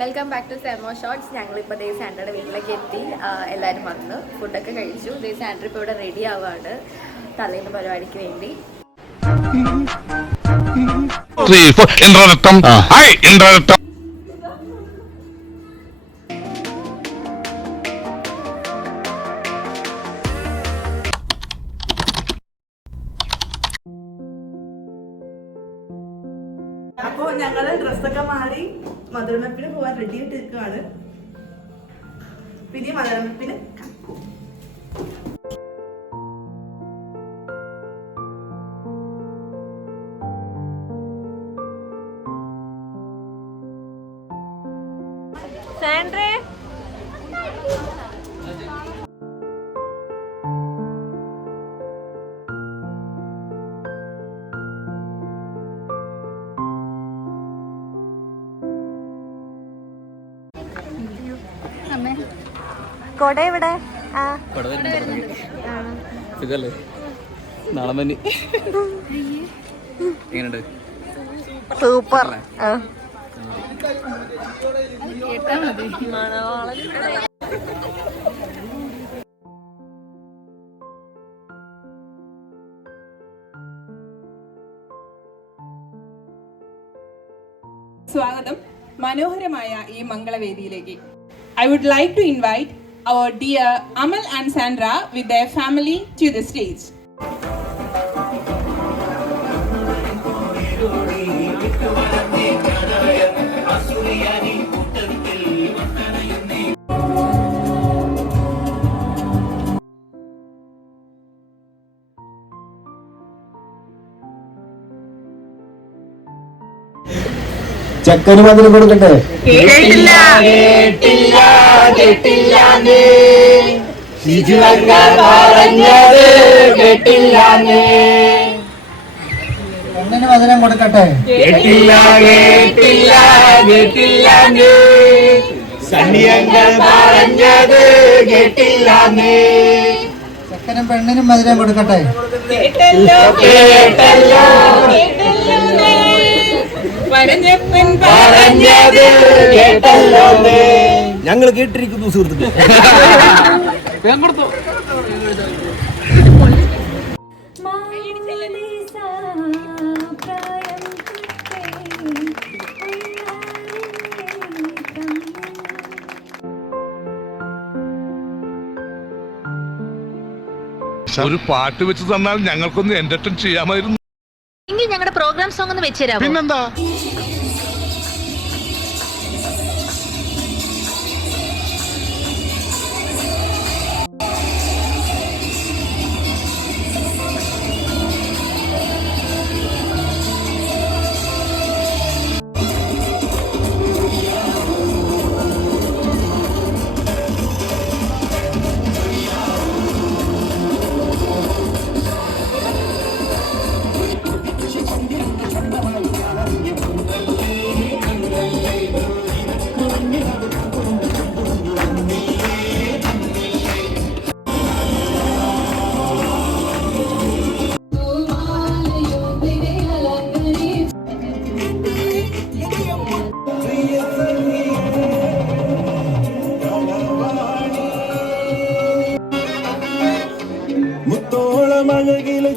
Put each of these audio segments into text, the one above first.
Welcome back to Semo shorts. ഞങ്ങളിപ്പോൾ സാൻഡ്രയുടെ വീട്ടിലേക്ക് എത്തി. എല്ലാവരും വന്ന് ഫുഡൊക്കെ കഴിച്ചു. സാൻഡ്ര ഇപ്പോൾ ഇവിടെ റെഡി ആവുകയാണ് തലേന്ന് പരിപാടിക്ക് വേണ്ടി. അപ്പൊ ഞങ്ങള് ഡ്രസ്സൊക്കെ മാറി മധുരമെപ്പിന് പോവാൻ റെഡി ആയിട്ട് നിൽക്കുകയാണ്. പിന്നെ മധുരമെപ്പിന് സാൻഡ്രേ കൊട ഇവിടെ സൂപ്പർ. സ്വാഗതം മനോഹരമായ ഈ മംഗളവേദിയിലേക്ക്. I would like to invite our dear Amal and Sandra with their family to the stage. ചക്കന് മധുരം കൊടുക്കട്ടെ. കേട്ടില്ല കേട്ടില്ല കേട്ടില്ല പറഞ്ഞത് കേട്ടില്ല. പെണ്ണിന് മധുരം കൊടുക്കട്ടെ. കേട്ടില്ല കേട്ടില്ല കേട്ടില്ല സണ്ണിയങ്ങൾ പറഞ്ഞത് കേട്ടില്ല. ചക്കനും പെണ്ണിനും മധുരം കൊടുക്കട്ടെ. കേട്ടല്ലോ കേട്ടല്ലോ പറഞ്ഞത് കേട്ടല്ലോ. ഞങ്ങൾ കേട്ടിരിക്കുന്നു സുഹൃത്തുക്കളെ. ഒരു പാട്ട് വെച്ച് തന്നാൽ ഞങ്ങൾക്കൊന്ന് എന്റർടൈൻ ചെയ്യാമായിരുന്നു. എങ്കിൽ ഞങ്ങളുടെ പ്രോഗ്രാം സോങ് ഒന്ന് വെച്ചുതരാമോ? പിന്നെന്താ? മുത്തോളമഴകിലെ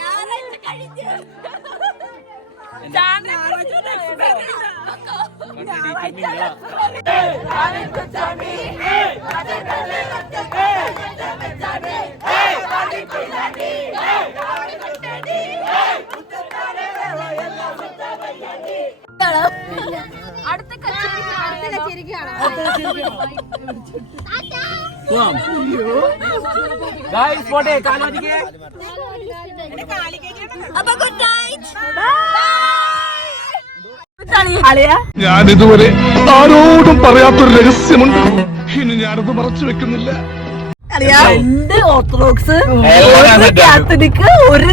ഞായറാഴ്ച അടുത്ത കച്ചേരിക്ക് അപ്പൊ ഗുഡ് നൈറ്റ്. ഞാനിതുവരെ ആരോടും പറയാത്തൊരു രഹസ്യമുണ്ട്. ഇനി ഞാനത് മറച്ചു വെക്കുന്നില്ല. രണ്ട് ഓർത്തഡോക്സ്, ഒരു കാത്തലിക്, ഒരു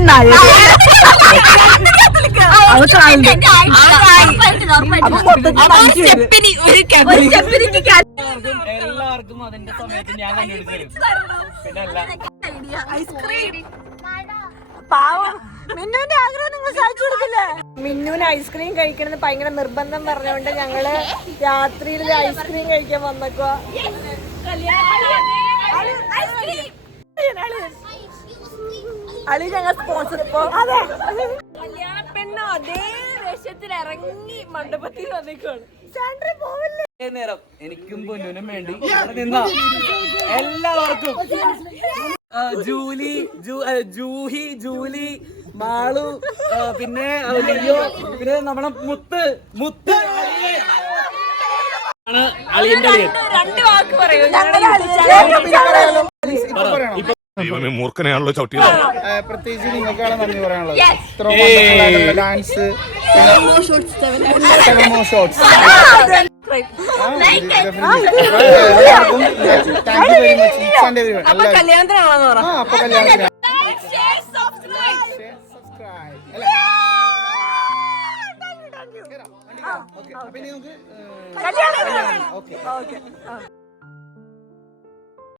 എല്ലാവർക്കും അതിന്റെ സമയത്ത് ഞാൻ കണ്ടുപിടിച്ചു. മിന്നുവിന്റെ ആഗ്രഹം നിങ്ങൾ സാധിച്ചു കൊടുക്കില്ലേ? മിന്നുവിന് ഐസ്ക്രീം കഴിക്കണമെന്ന് ഭയങ്കര നിർബന്ധം പറഞ്ഞുകൊണ്ട് ഞങ്ങള് രാത്രിയിൽ ഐസ്ക്രീം കഴിക്കാൻ വന്നേക്കുക. അളി ഞങ്ങൾ സ്പോൺസർ ഇപ്പൊ കല്യാണ പെണ്ണ് അതേ വേഷത്തിൽ ഇറങ്ങി മണ്ഡപത്തിൽ വന്നേക്കാണ്. നേരം എനിക്കും പൊന്നിനും വേണ്ടി ഇവിടെ നിന്ന എല്ലാവർക്കും ജൂലി, ജൂഹി, ജൂലി, മാളു, പിന്നെ ലിയോ, പിന്നെ നമ്മുടെ മുത്ത് ആണ് അളിയന്റെ അളിയൻ. ദൈവമേ, മൂർഖനെയാണല്ലോ ചവിട്ടിയത്. പ്രത്യേകിച്ച് നിങ്ങൾക്കാണ് നന്ദി പറയാനുള്ളത്. ഇത്ര ഡാൻസ്, ഷോർട്സ്. കല്യാണത്തിനാണെന്ന് പറ. അപ്പൊ കല്യാണത്തിന് കല്യാണം. ഓക്കെ.